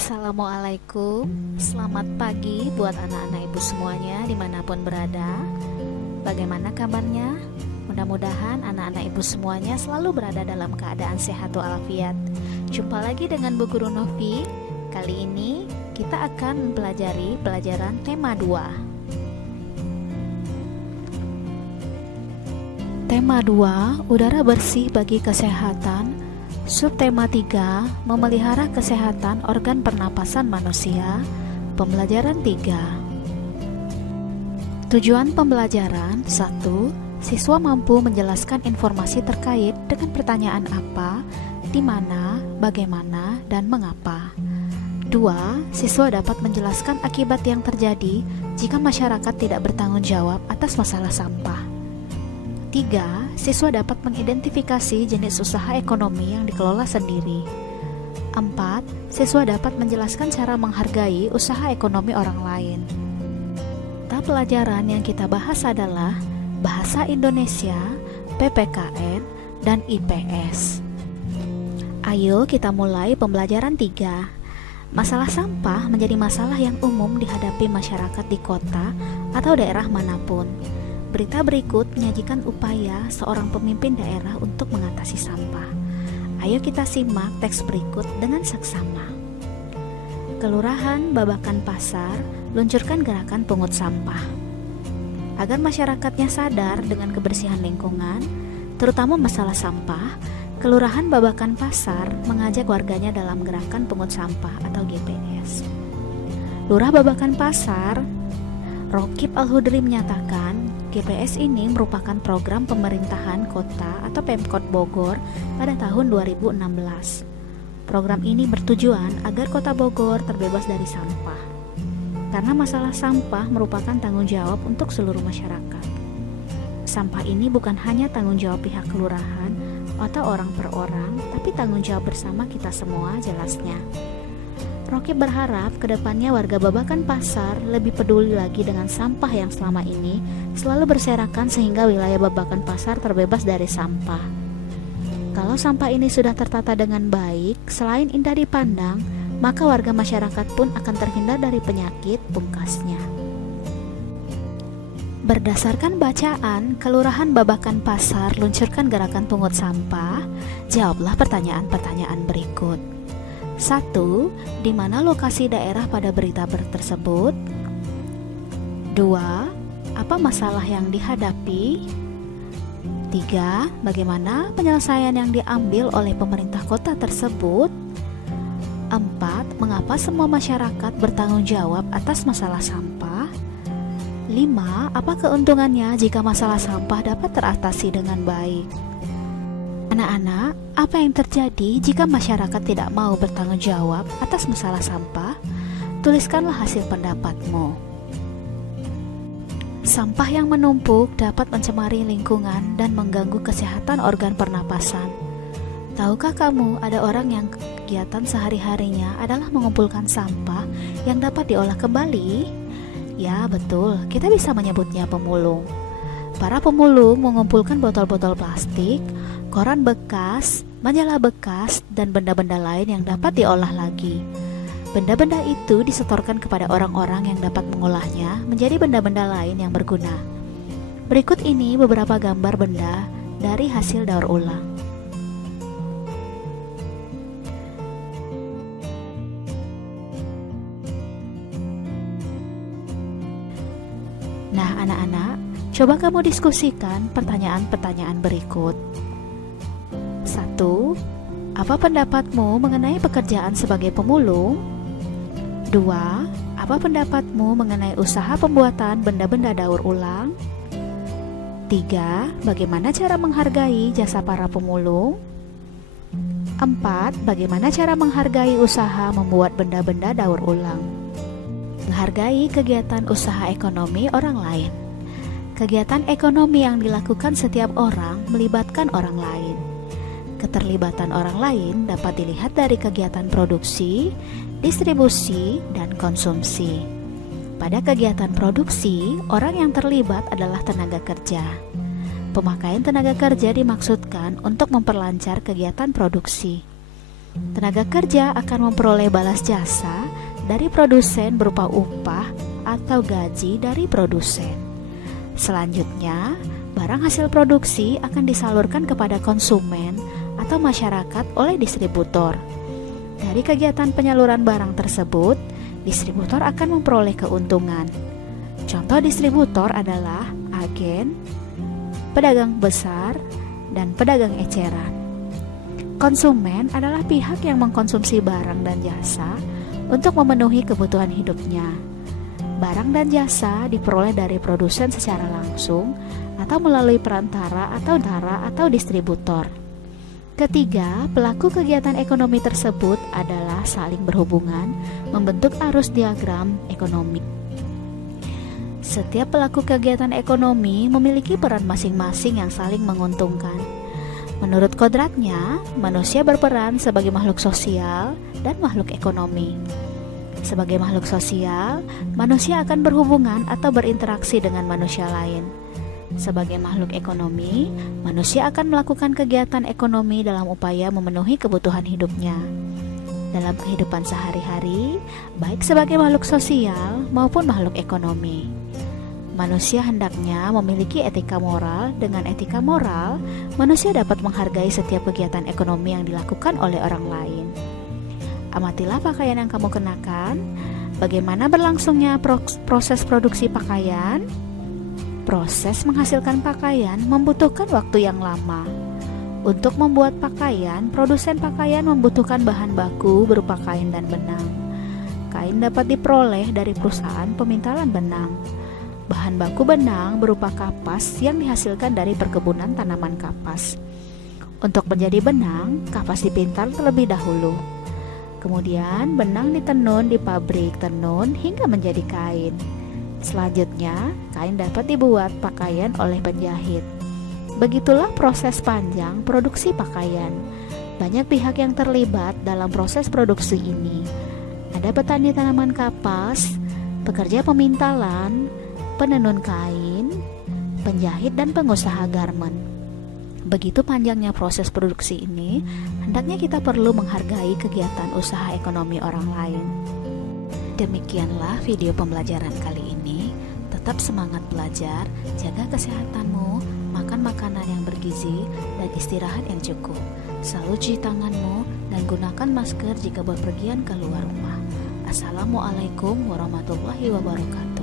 Assalamualaikum, selamat pagi buat anak-anak ibu semuanya dimanapun berada. Bagaimana kabarnya? Mudah-mudahan anak-anak ibu semuanya selalu berada dalam keadaan sehat walafiat. Jumpa lagi dengan Bu Guru Novi. Kali ini kita akan mempelajari pelajaran tema 2. Tema 2, udara bersih bagi kesehatan. Subtema 3, memelihara kesehatan organ pernapasan manusia. Pembelajaran 3. Tujuan pembelajaran 1. Siswa mampu menjelaskan informasi terkait dengan pertanyaan apa, di mana, bagaimana, dan mengapa. 2. Siswa dapat menjelaskan akibat yang terjadi jika masyarakat tidak bertanggung jawab atas masalah sampah. 3. Siswa dapat mengidentifikasi jenis usaha ekonomi yang dikelola sendiri. 4. Siswa dapat menjelaskan cara menghargai usaha ekonomi orang lain. Mata pelajaran yang kita bahas adalah Bahasa Indonesia, PPKN, dan IPS. Ayo kita mulai pembelajaran 3. Masalah sampah menjadi masalah yang umum dihadapi masyarakat di kota atau daerah manapun. Berita berikut menyajikan upaya seorang pemimpin daerah untuk mengatasi sampah. Ayo kita simak teks berikut dengan seksama. Kelurahan Babakan Pasar luncurkan gerakan pungut sampah. Agar masyarakatnya sadar dengan kebersihan lingkungan, terutama masalah sampah, Kelurahan Babakan Pasar mengajak warganya dalam gerakan pungut sampah atau GPS. Lurah Babakan Pasar, Rokib Al-Hudri menyatakan, GPS ini merupakan program pemerintahan kota atau Pemkot Bogor pada tahun 2016. Program ini bertujuan agar kota Bogor terbebas dari sampah. Karena masalah sampah merupakan tanggung jawab untuk seluruh masyarakat. Sampah ini bukan hanya tanggung jawab pihak kelurahan atau orang per orang, tapi tanggung jawab bersama kita semua jelasnya. Rocky berharap kedepannya warga Babakan Pasar lebih peduli lagi dengan sampah yang selama ini selalu berserakan sehingga wilayah Babakan Pasar terbebas dari sampah. Kalau sampah ini sudah tertata dengan baik, selain indah dipandang, maka warga masyarakat pun akan terhindar dari penyakit, pungkasnya. Berdasarkan bacaan, Kelurahan Babakan Pasar luncurkan gerakan pungut sampah. Jawablah pertanyaan-pertanyaan berikut. 1. Di mana lokasi daerah pada berita tersebut? 2. Apa masalah yang dihadapi? 3. Bagaimana penyelesaian yang diambil oleh pemerintah kota tersebut? 4. Mengapa semua masyarakat bertanggung jawab atas masalah sampah? 5. Apa keuntungannya jika masalah sampah dapat teratasi dengan baik? Anak-anak, apa yang terjadi jika masyarakat tidak mau bertanggung jawab atas masalah sampah? Tuliskanlah hasil pendapatmu. Sampah yang menumpuk dapat mencemari lingkungan dan mengganggu kesehatan organ pernapasan. Tahukah kamu ada orang yang kegiatan sehari-harinya adalah mengumpulkan sampah yang dapat diolah kembali? Ya, betul, kita bisa menyebutnya pemulung. Para pemulung mengumpulkan botol-botol plastik, koran bekas, majalah bekas, dan benda-benda lain yang dapat diolah lagi. Benda-benda itu disetorkan kepada orang-orang yang dapat mengolahnya menjadi benda-benda lain yang berguna. Berikut ini beberapa gambar benda dari hasil daur ulang. Nah, anak-anak, coba kamu diskusikan pertanyaan-pertanyaan berikut. 1. Apa pendapatmu mengenai pekerjaan sebagai pemulung? 2. Apa pendapatmu mengenai usaha pembuatan benda-benda daur ulang? 3. Bagaimana cara menghargai jasa para pemulung? 4. Bagaimana cara menghargai usaha membuat benda-benda daur ulang? Menghargai kegiatan usaha ekonomi orang lain. Kegiatan ekonomi yang dilakukan setiap orang melibatkan orang lain. Keterlibatan orang lain dapat dilihat dari kegiatan produksi, distribusi, dan konsumsi. Pada kegiatan produksi, orang yang terlibat adalah tenaga kerja. Pemakaian tenaga kerja dimaksudkan untuk memperlancar kegiatan produksi. Tenaga kerja akan memperoleh balas jasa dari produsen berupa upah atau gaji dari produsen. Selanjutnya, barang hasil produksi akan disalurkan kepada konsumen atau masyarakat oleh distributor. Dari kegiatan penyaluran barang tersebut, distributor akan memperoleh keuntungan. Contoh distributor adalah agen, pedagang besar, dan pedagang eceran. Konsumen adalah pihak yang mengkonsumsi barang dan jasa untuk memenuhi kebutuhan hidupnya. Barang dan jasa diperoleh dari produsen secara langsung atau melalui perantara atau distributor. Ketiga, pelaku kegiatan ekonomi tersebut adalah saling berhubungan, membentuk arus diagram ekonomi. Setiap pelaku kegiatan ekonomi memiliki peran masing-masing yang saling menguntungkan. Menurut kodratnya, manusia berperan sebagai makhluk sosial dan makhluk ekonomi. Sebagai makhluk sosial, manusia akan berhubungan atau berinteraksi dengan manusia lain. Sebagai makhluk ekonomi, manusia akan melakukan kegiatan ekonomi dalam upaya memenuhi kebutuhan hidupnya. Dalam kehidupan sehari-hari, baik sebagai makhluk sosial maupun makhluk ekonomi, manusia hendaknya memiliki etika moral. Dengan etika moral, manusia dapat menghargai setiap kegiatan ekonomi yang dilakukan oleh orang lain. Amatilah pakaian yang kamu kenakan. Bagaimana berlangsungnya proses produksi pakaian? Proses menghasilkan pakaian membutuhkan waktu yang lama. Untuk membuat pakaian, produsen pakaian membutuhkan bahan baku berupa kain dan benang. Kain dapat diperoleh dari perusahaan pemintalan benang. Bahan baku benang berupa kapas yang dihasilkan dari perkebunan tanaman kapas. Untuk menjadi benang, kapas dipintal terlebih dahulu. Kemudian benang ditenun di pabrik tenun hingga menjadi kain. Selanjutnya, kain dapat dibuat pakaian oleh penjahit. Begitulah proses panjang produksi pakaian. Banyak pihak yang terlibat dalam proses produksi ini. Ada petani tanaman kapas, pekerja pemintalan, penenun kain, penjahit, dan pengusaha garmen. Begitu panjangnya proses produksi ini, hendaknya kita perlu menghargai kegiatan usaha ekonomi orang lain. Demikianlah video pembelajaran kali ini. Tetap semangat belajar, jaga kesehatanmu, makan makanan yang bergizi, dan istirahat yang cukup. Selalu cuci tanganmu dan gunakan masker jika berpergian keluar rumah. Assalamualaikum warahmatullahi wabarakatuh.